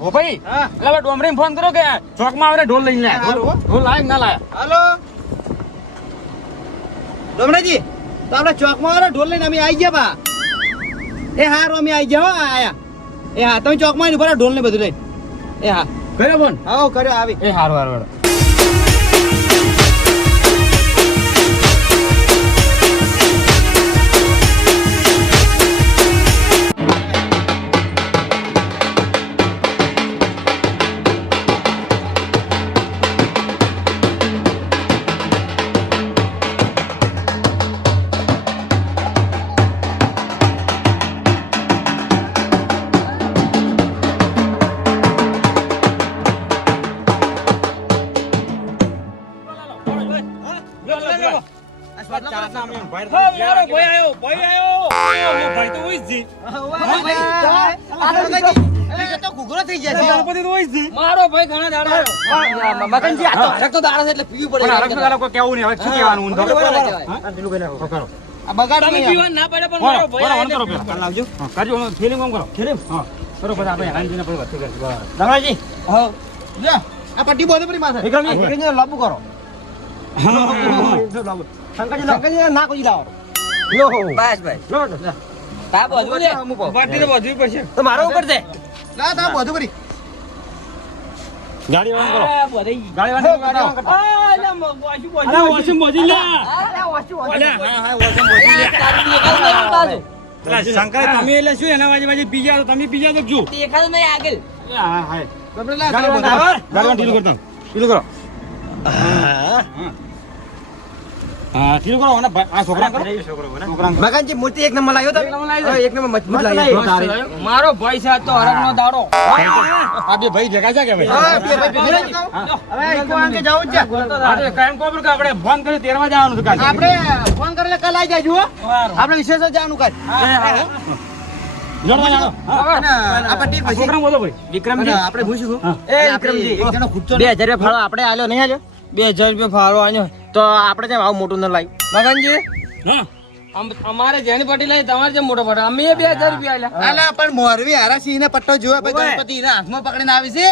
ભોપાઈ એટલે ડોમરી ફોન કરો કે ચોકમાં આવે ઢોલ લઈને ઢોલ લાય ના લાય. હાલો ડોમરાજી, તો આપણે ચોકમાં વાળા ઢોલ લઈને અમે આવી ગયા બા. એ હારું અમે આવી ગયા હો આયા. એ હા તમે ચોકમાં આવીને ઉભા રહો, ઢોલ ને બધું લઈને. એ હા કર્યો ફોન? હા કર્યો આવી. એ હારું હારું. મારો ભાઈ ઘણા દાડા મગનજી આ તો હરક તો દાડા છે એટલે પીવું પડે. કેવું નહીં હવે શું કહેવાનું? આ બગાડ તમે પીવા ના પડે પણ મારો ભાઈ લાવજો. કરજો ફિલિંગ કામ કરો. હા કરો પછી આપણે હાંજીને પડે વાત કરીએ. ધમરાજી હા લે આ પટ્ટી બોધે પડી માથે. વિક્રમજી લાંબુ કરો. શંકરજી ના કોઈ લાવો. બસ ભાઈ તા બધું લે પાર્ટીને બધું પડશે તો મારો ઉપર છે. ના તા બધું કરી. ગાડી વાળો કરો. આ બધે ગાડી વાળો કરો. આ લે વાસુ બોજી અરે વોશિંગ મોજી લે. આ વાસુ અલે હા વોશિંગ મોજી લે. પેલા શંકર તમે એટલે શું એના વાજી બીજા તો તમે બીજા તો જો. દેખાતું નહીં આગળ હા હા ગબરે લા ગાડી વાળો ઢીલું કરતા ઢીલું કરો. હા ઢીલું કરો અને આ છોકરા કરો. છોકરા મગનજી મૂર્તિ એક નંબર લાવ્યો તમે. એક નંબર મજબૂત લાવ્યો. મારો ભાઈ છે તો હરક નો દાડો આ બે ભાઈ ભેગા છે કે ભાઈ? હા બે ભાઈ હવે ઈકો આંકે જાવું જ છે. હા તો કાયમ કહો કે આપણે ફોન કરી તેરવા જવાનું છે કાલે. આપણે ફોન કરીને કાલ આવી જાજો હો. આપણે વિશેષ જ જવાનું કાલ. જોડવા જાણો. અને આ પટ્ટી પછી છોકરા બોલો ભાઈ. વિક્રમજી આપણે પૂછ્યું એ વિક્રમજી એક જણો ખૂટતો 2000 રૂપિયા ફાળો આપણે આલ્યો નહીં આલ્યો 2000 રૂપિયા ફાળો આલ્યો તો આપણે જેમ આવું મોટું ન લાગ્યું મગનજી હા અમારે જેની પટ્ટી લઈ તમારે જેમ મોટો પટ્ટો અમે 2000 રૂપિયા આલ્યા અલા પણ મોરવી હારાસિંહ ને પટ્ટો જોવે ભાઈ ગણપતિ ના હાથમાં પકડીને આવી છે.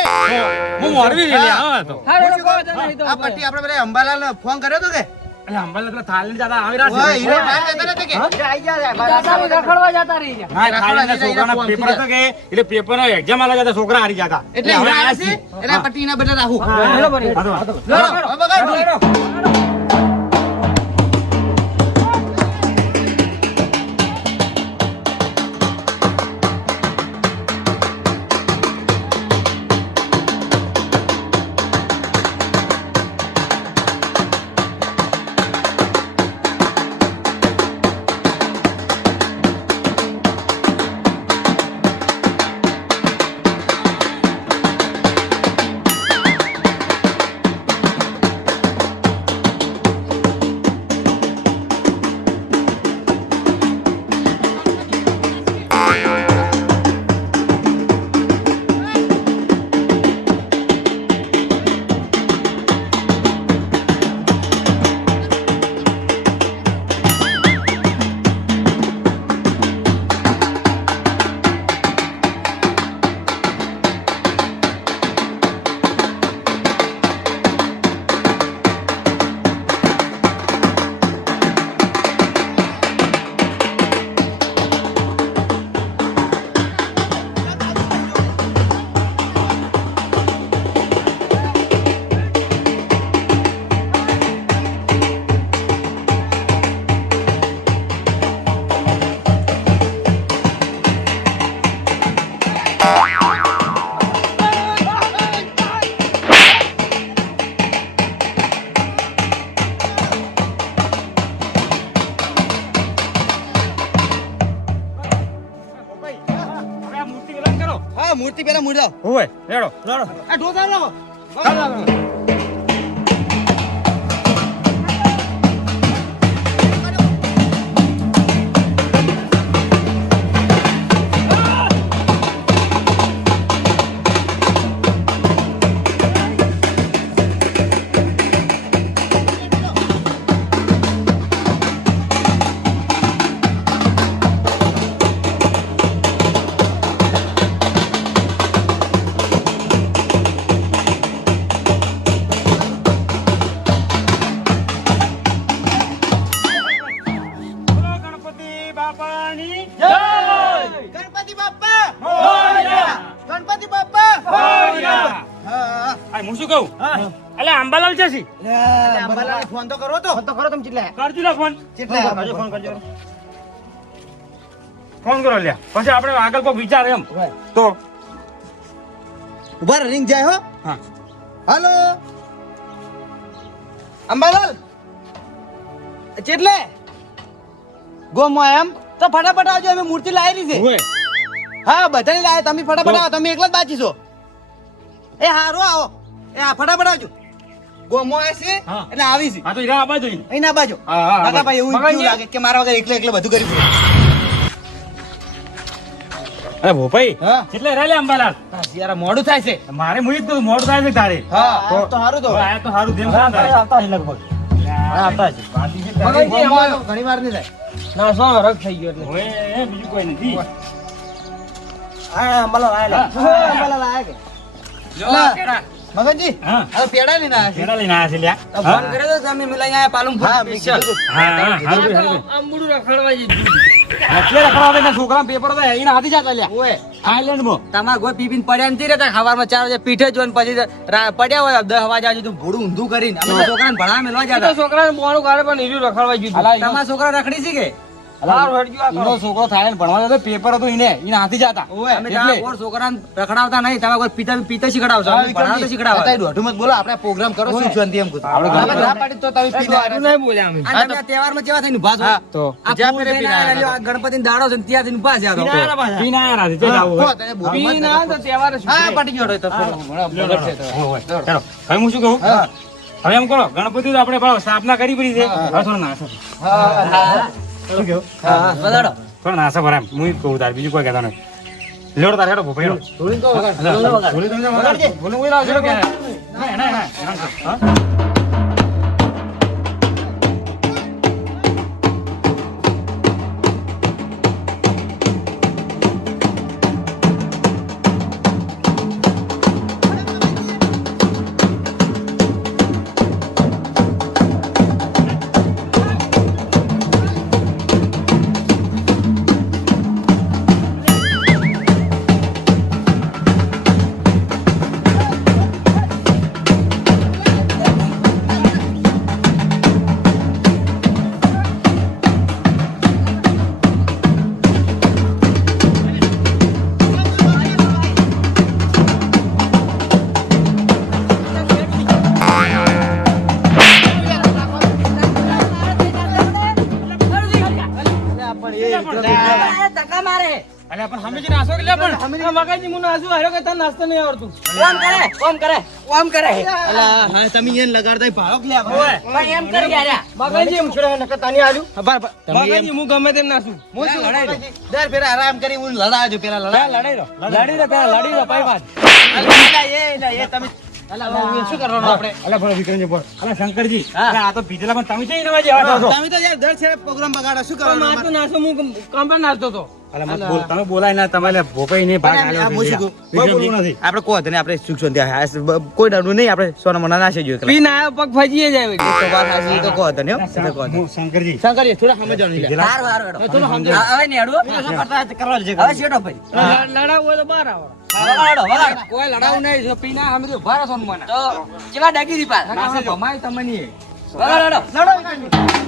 હું મોરવી લે હા તો. હા રેડો કોઈ વાંધો નહીં તો આ પટ્ટી આપણે બધા અંબાલાલ ફોન કર્યો તો કે એટલે અંબાલા તો થાળી જતા આવી રહ્યા ઓય છે. હીરો બહાર જતા નતા કે આવી ગયા દાદા રખડવા જતા રહી ગયા હા થાળીના છોકરાના પેપર હતા કે એટલે પેપર એક્ઝામ આલા જતા છોકરા હારી જતા. એટલે હવે હીરા આયા છે એટલે આ પટ્ટી ના બદલે રાખું. બરોબર હા તો. લડો, હવે બગાડ. મૂર્તિ પેલા મૂર્તિ લાવો. હોવે લેડો. આ ઢોસા લાવો. આ હું શું કહું અલે અંબાલાલ છે સી અંબાલાલને ફોન તો કરો તો તો ખરો તમે ચીટલા કરજો લે ફોન કરજો ફોન કરજો ફોન કરો લ્યા પછી આપણે આગળ કોઈ વિચાર એમ તો ઉભા રિંગ જાય હો હા હાલો અંબાલાલ ચેટલે ગોમો એમ તો ફટાફટ આવજો અમે મૂર્તિ લાવી છે ઓય હા બધાને લાવે તમે ફટાફટ આવો તમે એકલા જ બાકી છો એ હારો આવો એ હા ફટાફટ આવજો ગોમો છે હા. એટલે આવી છે આ તો ઈરા આબા જોઈએ અહીં ના બાજો હા, હા, કાકા ભાઈ એવું મગાઈ કેવું ગયા? લાગે કે મારા વગર એકલે એકલે બધું કરી અરે ભોપાઈ હા. કેટલે રે લે અંબાલાલ યાર મોડું થાય છે મારે મુઈ તો મોડું થાય છે તારે હા તો સારું તો આ તો સારું દેમ કોણ તારે આવતા છે લગભગ આવતા છે બાકી છે મગાઈ તારે. ગયા. ઘણી વાર નહીં થાય ના સો રગ થઈ ગયો એટલે ઓય એ બીજું કોઈ નથી હા અંબાલાલ આયેલા અંબાલાલ આયા કે જો લા. કેડા મગનજી હા હવે પેડા લઈને આવ્યા છે કેડા લઈને આયા છે લ્યા ફોન કર્યો તો તમે મિલાઈ આયા પાલનપુર હા મેં સ્પેશિયલ કીધું. હા હા હારું હારું આંબુડું રખડવા જીધું એટલે રખડવા દે છોકરા પેપર હતા એના હાથી જતા લ્યા ઓએ આઈલેન્ડ માં તમારે કોઈ પીપીને પડ્યા નથી રહેતા ખવારમાં 4 વાગે પીઠે જોઈને પછી પડ્યા હોય 10 વાગે આજુ તો ભોળું ઊંધું કરીને અમે તો છોકરાને ભણા મેલવા જતા છોકરાને બોણું કાઢે પણ ઈર્યું રખડવા જીધું તમારા છોકરા રખડી છે કે એનો છોકરો થાય ને ભણવા જતો પેપર હતું એને હાથી જતા અમે તમારા કોઈ છોકરાને રખડાવતા નહીં તમારા કોઈ પિતા શીખડાવશો અમે ભણાવતા શીખડાવવા અત્યારે દોઢું મત બોલો આપણે પ્રોગ્રામ કરો શું શાંતિ એમ કીધું આપણે આપણે ના પાડી તો તમે પી લે નહીં બોલ્યા અમે આ તમે આ તહેવારમાં કેવા થઈને ઊભા છો હા. તો આ જ્યાં ફૂલ પેલે થઈને પીના આયા આ ગણપતિનો દાડો છે ને ત્યાંથી ઊભા છે આ તો. પીના આયા રાતે જઈ આવું હો, તને બોલ મત હા પાટી ગયો તો બગડ છે તો ચાલો હવે હું શું કહું હા. હવે એમ કરો ગણપતિ તો આપણે ભાવ સ્થાપના કરી પડી છે હવે થોડો નાસો હા શું કેવું હા બધાડો થોડો નાસો ભરાય હું જ કહું તાર બીજું કોઈ કહેતા નહીં લેવડો તાર હેડો ભોપાઈ હેડો. થોડી તો વગર બોલી તમે વગાડજે. બોલું કોઈ લાવજો કે ના ના ના હા ધક્કા મારે અલ્યા પણ હમેજી નાસો કે લે પણ આ મગાજી મું નાસું હારો કે તને નાસ્તો નહીં આવડતું ઓમ કરે અલા હા તમે એને લગાડતા ભાળો કે લે પણ એમ કરી ગયા મગાજી મુછડે નકર તને આલ્યું મગાજી હું ગમે તેમ નાસું હું શું લડાઈ દર ફેરા આરામ કરી હું લડાજો પેલા લડાઈ લડી રો પાઈ વાત એ તમે અલા હું શું કરવાનું આપણે અલ્યા પણ વિક્રમજી બોલ અલ્યા શંકરજી અલ્યા આ તો પીધેલા પણ તમે જઈને વાજે આવા છો તમે તો યાર દર છે પ્રોગ્રામ બગાડો શું કરવાનું મારતો નાસો હું કંપન નાસતો તો અલ્યા મત બોલ તમે બોલાય ના તમારે ભોપાઈ ને ભાગ આલ્યો છે મૂછું કોઈ બોલવું નથી આપણે કહો તને આપણે સુખ શાંતિ કોઈ ડરવું નહીં આપણે સોના મના નાશે જોઈએ પીન આયો પગ ફજીએ જાય તો વાત હાસી તો કહો તને હો તો કહો હું શંકરજી શંકર થોડા સમજવાનું લે પીધેલા થોડું સમજો હવે ને હેડો કરવા છે હવે શેડો ભાઈ લડાવ હોય તો બહાર આવો કોઈ લડાવું નહીં જો પીના અમે તો ભારે સોન મને તો કેવા ડગી રીપા ભમાય તમને લડો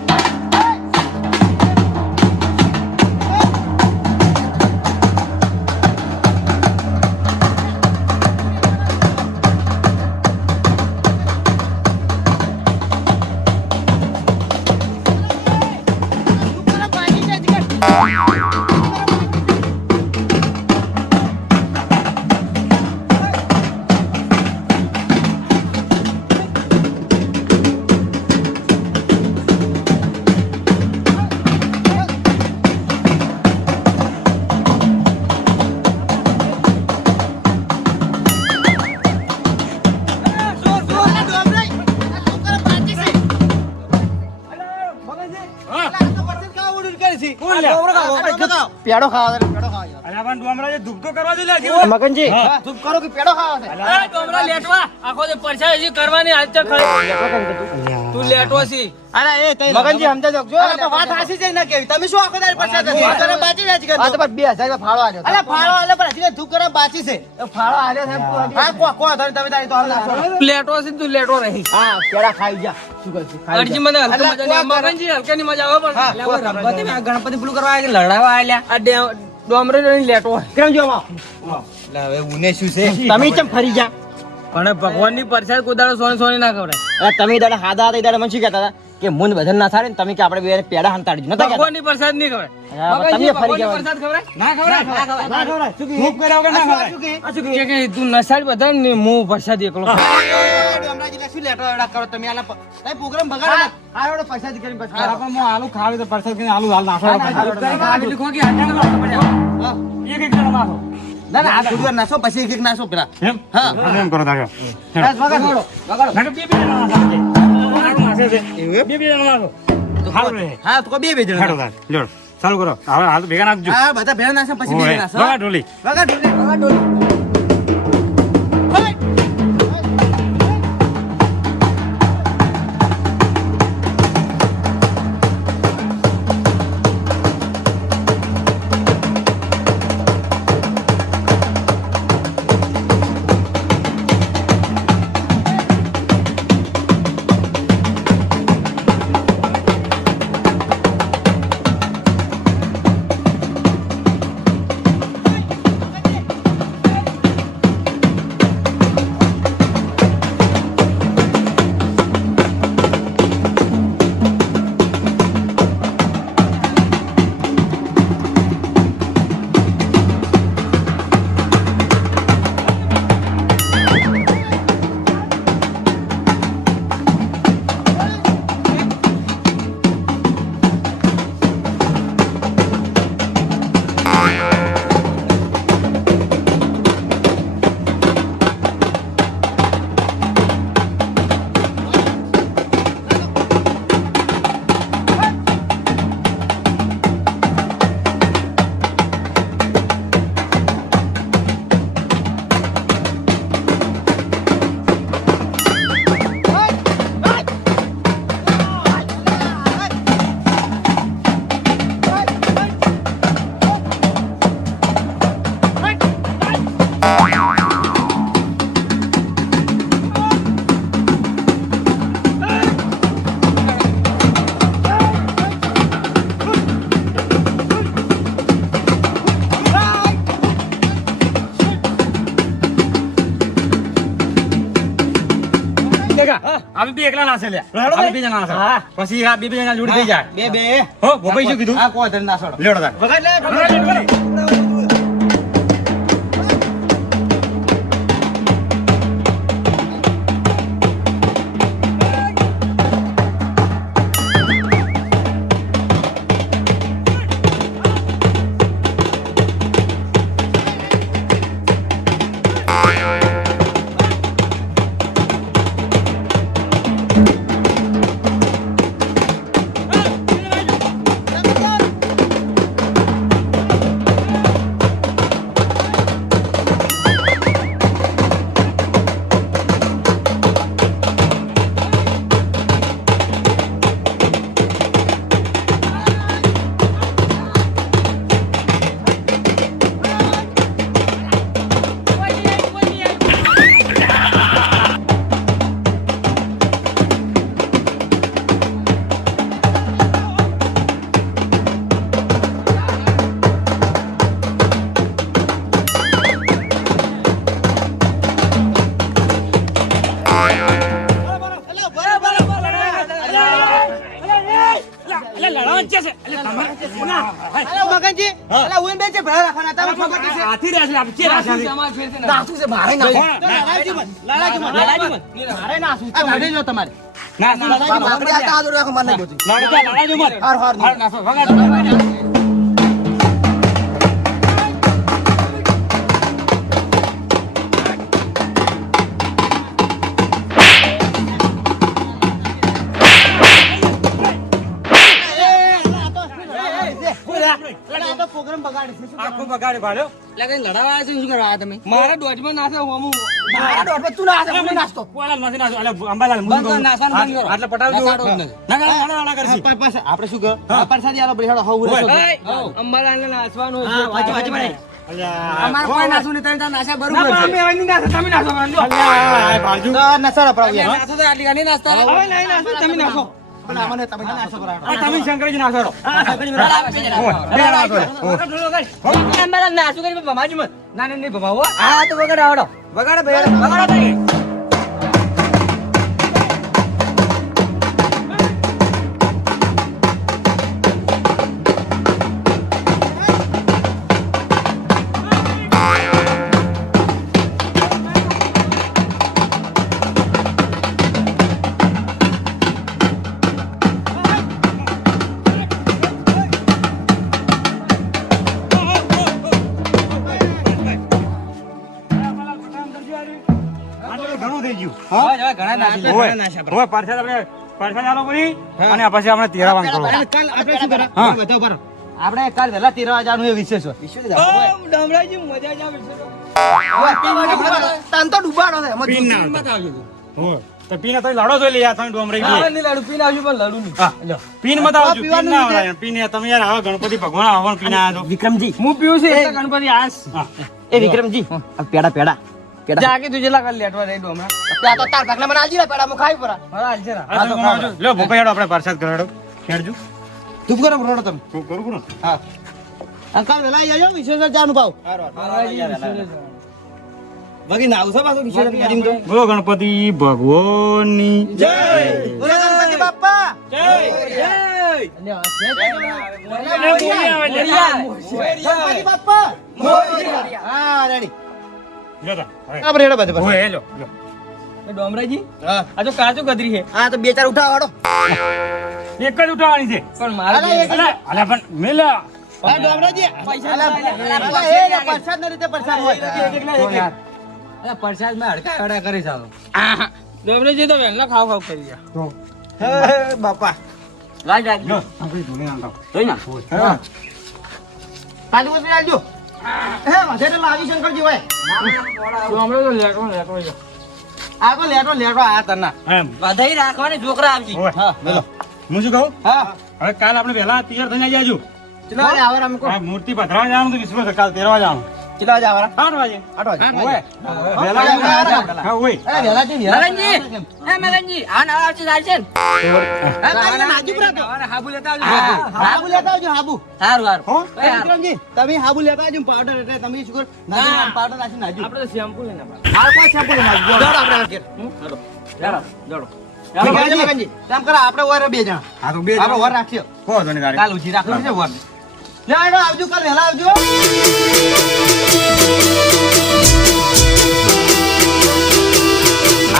પેડો ખાવા અલ્યા પણ ડોમરા જે ધૂપ તો કરવા દે લે હજી. મગનજી હા. તું કરો કે પેડો ખાવા છે ડોમરા લેટવા આખો જે પરછાઈ કરવાની આજ તો ખરી તું લેટવો છી અરે એ તઈ મગનજી સમજાજો જો અરે પણ વાત હાસી છે ને કેવી તમે શું આખો દાડી પ્રસાદ નથી કરે બાકી જ આ તો પણ 2000 ફાળો આલ્યો અલે ફાળો આલે પણ હજી ધૂપ કરે બાકી છે ફાળો આલ્યો સાહેબ હા કો ધરી તમે તારી તો હાલ નાખો લેટો છે તું લેટો રહી હા પેડા ખાઈ જા શું કરશું અરજી મને હલકે મજા નહીં મગનજી હલકે ની મજા આવે પણ એટલે હવે રમવા તમે આ ગણપતિ પેલું કરવા આવ્યા કે લડાવા આલ્યા આ ડોમરે ની લેટો કેમ જો માં એટલે હવે ઉને શું છે તમે કેમ ફરી જા પણ ભગવાન ની પ્રસાદ કોદાળો સોની ના ખવડાય તમે દાડા હાદા હતા દાડા મને શું કહેતા હતા કે મુન બદન ના થાય ને તમે કે આપણે બે પેડા હંતાડી નતા કહેતા ભગવાન ની પ્રસાદ નહીં ખવડાય તમે ફરી ગયા પ્રસાદ ખવડાય ના ખવડાય ના ખવડાય શું ધૂપ કર્યા વગર ના ખવડાય કે તું નસાડ બધા ને હું પ્રસાદ એકલો હમણાં શું લેટો એડા કરો તમે આલા તમે પ્રોગ્રામ બગાડો આ એવડો પૈસા કરી બસ પણ હું આલુ ખાવી તો પ્રસાદ કરીને આલુ હાલ નાખો એક એક જણા નાખો ના ના આ થોડી નાસો પછી એક નાસો પેલા એમ હા એમ કરો તારે બસ વગાડો ના બે જણા નાખો બે જણા નાખો તો હાલ રહે હા તો બે જણા હેડો તાર જોડ ચાલુ કરો હવે હાલ ભેગા નાખજો હા બધા ભેળા નાસો પછી બે નાસો વગા ઢોલી વગાડો અમે બે એકલા નાસે લ્યા અમે બે જણા નાસે પછી આ બે જણા જોડી થઈ જાય બે હો ભોપાઈ શું કીધું આ કો ધરી નાસો લેડો તાર વગાડ લે મગનજી અલા ઉન બે છે ભરા રાખવાના તમે ખબર છે હાથી રહ્યા છે આપણે ચે રહ્યા છે નાસુ છે મારે ના લાલાજી મત મારે ના સૂચો મળી જો તમારે ના આપણે આ તાજો રાખો મને ગોતી લાડાજો મત હાર હાર હાર નાસો વગાડ પ્રોગ્રામ બગાડે છે આખો બગાડે ભાડ્યો એટલે કઈ લડાવા આવ્યા છો શું કરવા આવ્યા તમે મારા દોઢમાં નાસે હું મારા દોઢમાં તું નાખે, મને નાખતો. કોલા નથી નાસો અલે અંબાલાલ બંધ કરો, નાસવાનું બંધ કરો. આટલે પટાવજો નાસાડો જ નથી. ના ના કરશી આપણે શું કહો? પરસાદી આલો, બરિહાડો, હવ ઉરે છો. અંબાલાલને નાસવાનું હા, વાંચો, વાંચો, વાંચો. અમારે કોઈ નાસવું નહીં, તમે નાસા બરોબર છે. તો નસાડો પડાવીએ, હા? નાસો તો આટલી ગાડી નાસતા રહો. તમે નાખો. પણ આમને તમે નાખો પડાવો. તમે શંકરજી નાસોડો અંબાલાલ નાસું કરી ભમાવજો મત. ના ના નહીં ભમાવો. હા તો વગાડો આવડો. વગાડો ભાઈ, વગાડો ભાઈ. ઘણું થઈ ગયું હવે ઘણા નાસી ઓય ઓય પરસાદ આપણે પરસાદ આલો પછી અને પછી આપણે તેરાવાન કરો કાલ આપણે શું કરે? હા. બધા ઉભા રહો. આપણે કાલ વહેલા તેરવા જવાનું એ વિશેષ હોય. ડમરાજી મજા જ આવે છે. તાન તો ડૂબાડો છે. એમાં પીન ના મત આવજો. હોય તો પીને તો લડો તો લે યાર તમે ડોમરાઈ હા, ગઈ નહીં લડું, પીને આવજો પણ લડું નહીં. હા પીન મત આવજો પીન પીવાનું ના નથી. આવડે પીને તમે યાર આવા ગણપતિ ભગવાન આવા પીને આયા છો વિક્રમજી, હું પીવું છું એટલે ગણપતિ આસ. હા એ વિક્રમજી, આ પેડા પેડા પેડા. જાકે તું જેટલા કર લેટવા રહી ડોમરા. પેડા તો તાર ભાગના મને આલજી ને, પેડા હું ખાઈ પરા. હા, હાલશે રા. આ તમે આવજો લ્યો ભોપા હેડો આપણે પરસાદ કરાડો હેડજો ધૂપ કરો રોડો તમે. કરું કરું હા. અંકલ વેલા આવી જાજો, વિશેષ જાનું ભાવ. બાકી નાવ છે પાછું વિશેષ કરી દો. બોલો ગણપતિ ભગવાનની જય બોલો ગણપતિ બાપ્પા. ગણપતિ બાપ્પા. હા, રેડી. લ્યો તા આપણે હેડો બધે. ઓય હેલો લ્યો ડોમરાજી હા. આ તો કાચું ગદરી છે હા, તો બે ચાર ઉઠાવો હાડો. એક જ ઉઠાવવાની છે પણ મારે અલા, એક- અલા અલા પણ મેલા હા, ડોમરાજી. પૈસા અલા, ના લે. અલા, એ પ્રસાદના રીતે પ્રસાદ હોય. પરસાદ માં હડકા હડા કરી ચાલો ડોમરાજી તો વહેલા ખાવ ખાવ કરી ગયા હે, બાપા. લાજ લાજ લ્યો આપણે ધોને આંટા જોઈ ના હા કાજુ કતરી આલજો. હે, વાંધે તો લાવી શંકરજી હોય. ડોમરા તો લેટો લેટો છે આ તો લેટો લેટો આ તરના. એમ વધાઈ રાખવાની છોકરા આવજી ઓય હા, બોલો. હું શું કહું હા. હવે કાલ આપણે વહેલા તૈયાર થઈને આવી જાજો ચલો વાગે આવરા અમે કો. આ મૂર્તિ પધરાવા જવાનું તો વિશ્વાસ છે, કાલ તેરવા જવાનું ચલો વાગે આવરા. 8 વાગે 8 વાગે. ઓય હા, વહેલા હા, હા ઓય અરે વેલા છે વેલા. મગનજી એ મગનજી આ ના આવશે ચાલશે ને હા, કાલે નાજુક રાખો. હાબુ લેતા હા, હાબુ લેતા આવજો, હાબુ. સારું સારું હો એ વિક્રમજી, તમે હાબુ લેતા આવજો, પાવડર એટલે તમે શું કરો? નાજુક પાવડર નાખી નાજુ. આપણે તો શેમ્પુ લઈને આ કોઈ શેમ્પુ લઈ નાખજો. દોડો આપણે આ ઘેર. જોડો વિક્રમજી, કામ કરો, આપણે ઓરે બે જણા. આ તો બે આપણે ઓર રાખીએ. કો ધોને તારે કાલ ઉછી રાખવું છે ઓર. લે આડો આવજો, કાલ વહેલા આવજો.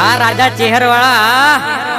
આ રાજા ચેહર વાળા